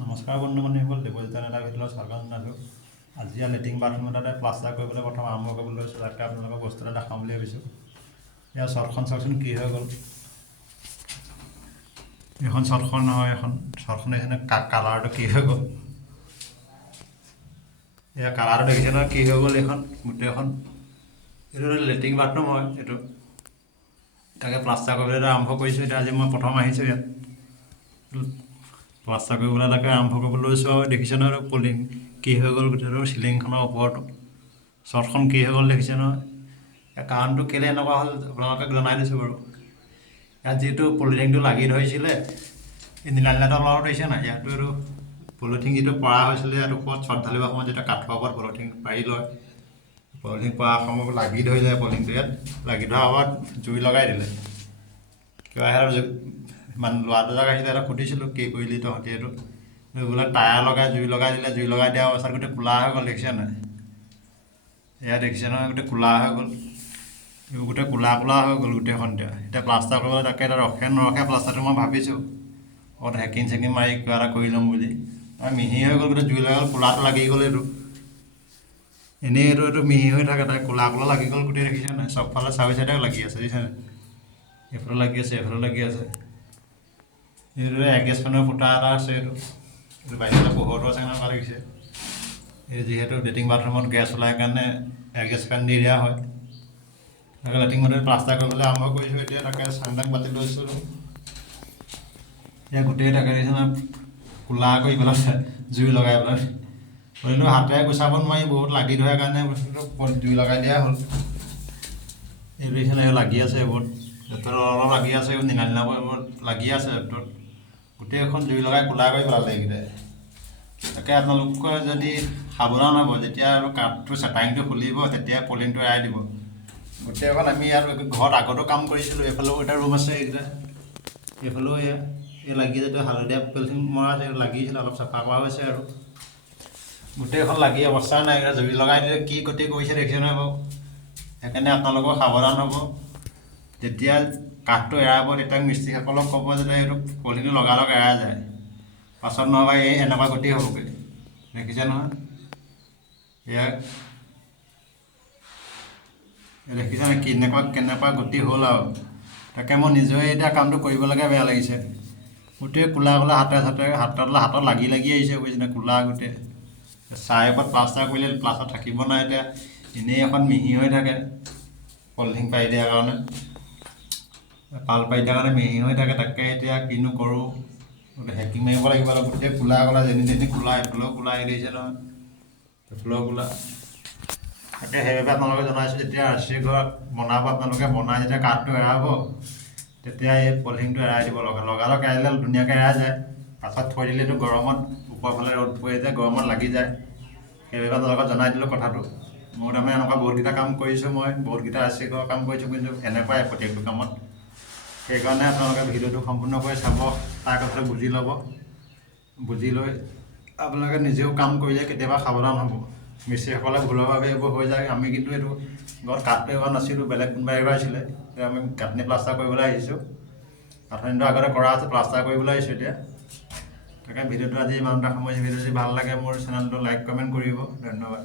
নমস্কাৰ বন্ধুসকল, দেৱজিতা নেতাৰ ভিতৰত স্বাগতম জনালোঁ। আজি লেট্ৰিন বাথৰুম এটাতে প্লাষ্টাৰ কৰিবলৈ প্ৰথম আৰম্ভ কৰিবলৈ লৈছোঁ। তাকে আপোনালোকক বস্তু এটা দেখাম বুলি ভাবিছোঁ। ইয়াৰ শ্বৰ্টখন চাওকচোন কি হৈ গ'ল। এইখন শ্বৰ্টখন নহয়, এখন শ্বৰ্টখন দেখিছেনে কালাৰটো কি হৈ গ'ল। এয়া কালাৰটো দেখিছে নহয় কি হৈ গ'ল। এইখন গোটেইখন এইটো লেট্ৰিন বাথৰুম হয়। এইটো তাকে প্লাষ্টাৰ কৰিবলৈ আৰম্ভ কৰিছোঁ। এতিয়া আজি মই প্ৰথম আহিছোঁ ইয়াত প্লাষ্টাৰ কৰিবলৈ, তাকে আৰম্ভ কৰিবলৈ লৈছোঁ। আৰু দেখিছে নহয় পলিং কি হৈ গ'ল, গোটেইটো চিলিংখনৰ ওপৰতো শ্বৰ্টখন কি হৈ গ'ল দেখিছে নহয়। কাৰণটো কেলৈ এনেকুৱা হ'ল আপোনালোকক জনাই দিছোঁ বাৰু। ইয়াত যিটো পলিথিনটো লাগি ধৰিছিলে, এই নীলা নীলাটো অলপ দেখিছে নাই, ইয়াতো এইটো পলিথিন যিটো পৰা হৈছিলে, ইয়াৰ ওপৰত শ্বৰ্ট ঢালিবৰ সময়ত যেতিয়া কাঠৰ ওপৰত পলিথিন পাৰি লয়, পলিথিন পৰা সময়ত লাগি ধৰি যায়। পলিথিনটো ইয়াত লাগি ধৰাৰ আগত জুই লগাই দিলে। কিবা ইমান ল'ৰা দুটাক আহিছিলে, এটা সুধিছিলোঁ কি কৰিলি তহঁতি, এইটো বোলে টায়াৰ লগাই জুই লগাই দিলে। জুই লগাই দিয়া অৱস্থাত গোটেই ক'লা হৈ গ'ল, দেখিছে নাই। এয়া দেখিছে নহয়, গোটেই ক'লা হৈ গ'ল। এইবোৰ গোটেই ক'লা হৈ গ'ল গোটেইখন। এতিয়া প্লাষ্টাৰ কৰিবলৈ তাকে এতিয়া ৰখে নৰখে প্লাষ্টাৰটো মই ভাবিছোঁ ক'ত হেকিং চেকিং মাৰি কিবা এটা কৰি ল'ম বুলি। আৰু মিহি হৈ গ'ল, গোটেই জুই লগাই ক'লাটো লাগি গ'ল। এনেই এইটো মিহি হৈ থাকে, তাই ক'লা লাগি গ'ল গোটেই, দেখিছে নাই। চবফালে চাৰি চাইডে লাগি আছে, দেখিছে নাই। এইফালে লাগি আছে, এইফালে লাগি আছে। এইটো এগেছ ফেনৰ ফুটা এটা আছে। এইটো বাহিৰলৈ পোহৰটো আছে কাৰণে ভাল লাগিছে। এই যিহেতু লেট্ৰিন বাথৰুমত গেছ ওলাই কাৰণে এগেছ ফেন দি দিয়া হয়। তাকে লেট্ৰিন বাথৰুম প্লাষ্টাৰ কৰিবলৈ আৰম্ভ কৰিছোঁ। এতিয়া তাকে চাংটাং পাতি লৈছোঁ। এতিয়া গোটেই তাকে দেখিছে নহয় ক'লা কৰি পেলাই জুই লগাই পেলাই। হ'লেও হাতেৰে গুচাব নোৱাৰি, বহুত লাগি ধৰাৰ কাৰণে বস্তুটো জুই লগাই দিয়া হ'ল। এইটো দেখিছে নাই, লাগি আছে এইবোৰত। এইটোত অলপ লাগি আছে, নীলা নীলাবোৰ এইবোৰত লাগি আছে। এইটোত গোটেইখন জুই লগাই ক'লা কৰি পেলালে এইকেইটাই। তাকে আপোনালোকে যদি সাৱধান হ'ব, যেতিয়া আৰু কাঠটো চেটাৰিংটো খুলিব, তেতিয়া পলিথিনটো এৰাই দিব। গোটেইখন আমি ইয়াত ঘৰত আগতো কাম কৰিছিলোঁ। এইফালেও এটা ৰুম আছে, এইকেইটা এইফালেও এই লাগি যিটো হালধীয়া পলিথিন মৰা আছে, লাগিছিলে, অলপ চাফা কৰা হৈছে। আৰু গোটেইখন লাগি অৱস্থা নাই, জুই লগাই দিলে কি গতি কৰিছে দেখিছে নহয় বাৰু। সেইকাৰণে আপোনালোকৰ সাৱধান হ'ব। যেতিয়া কাঠটো এৰাব, তেতিয়া মিস্ত্ৰীসকলক ক'ব যাতে এইটো পলিথিনটো লগালগ এৰাই যায়। পাছত নহ'বা এই এনেকুৱা গতি হ'বগৈ, দেখিছে নহয়। এয়া দেখিছে নাই কেনেকুৱা গতি হ'ল। আৰু তাকে মই নিজে এতিয়া কামটো কৰিবলৈকে বেয়া লাগিছে। গোটেই ক'লা হাতত লাগি আহিছে, বুজিছেনে, ক'লা গোটেই। চাই ওপৰত প্লাষ্টাৰ কৰিলে প্লাষ্টাৰ থাকিব নাই। এতিয়া এনেই এখন মিহি হৈ থাকে, পলিথিন পাৰি দিয়াৰ কাৰণে, পাল পাৰি দিয়াৰ কাৰণে মিহি হৈ থাকে। তাকে এতিয়া কিনো কৰোঁ, হেকিং মাৰিব লাগিব। গোটেই ক'লা যেনি ক'লা, এইফালেও ক'লা আহি দিছে নহয়, এইফালেও ক'লা। তাকে সেইবাবে আপোনালোকে জনাইছোঁ, যেতিয়া RC ঘৰ বনাব, আপোনালোকে বনাই যেতিয়া কাঠটো এৰাব, তেতিয়া এই পলিথিনটো এৰাই দিব। লগালগ এৰাই দিলে ধুনীয়াকৈ এৰাই যায়। পাছত থৈ দিলে এইটো গৰমত ওপৰফালে ৰ'দ পৰি যায়, গৰমত লাগি যায়। সেইবাবে আপোনালোকক জনাই দিলোঁ কথাটো। মোৰ তাৰমানে এনেকুৱা বহুতকেইটা কাম কৰিছোঁ, মই বহুতকেইটা RC ঘৰৰ কাম কৰিছোঁ, কিন্তু এনেকুৱাই প্ৰত্যেকটো কামত। সেইকাৰণে আপোনালোকে ভিডিঅ'টো সম্পূৰ্ণকৈ চাব, তাৰ কথাটো বুজি ল'ব। বুজি লৈ আপোনালোকে নিজেও কাম কৰিলে কেতিয়াবা সাৱধান হ'ব। মিস্ত্ৰীসকলে ভুলৰ বাবে এইবোৰ হৈ যায়। আমি কিন্তু এইটো ঘৰত কাঠটো এবাৰ নাছিলোঁ, বেলেগ কোনোবা এবাৰ আছিলে। এতিয়া আমি গাঁথনি প্লাষ্টাৰ কৰিবলৈ আহিছোঁ। গাঁথনিটো আগতে কৰা আছে, প্লাষ্টাৰ কৰিবলৈ আহিছোঁ এতিয়া। তাকে ভিডিঅ'টো আজি ইমানটা সময়। ভিডিঅ' যদি ভাল লাগে মোৰ চেনেলটো লাইক কমেণ্ট কৰিব। ধন্যবাদ।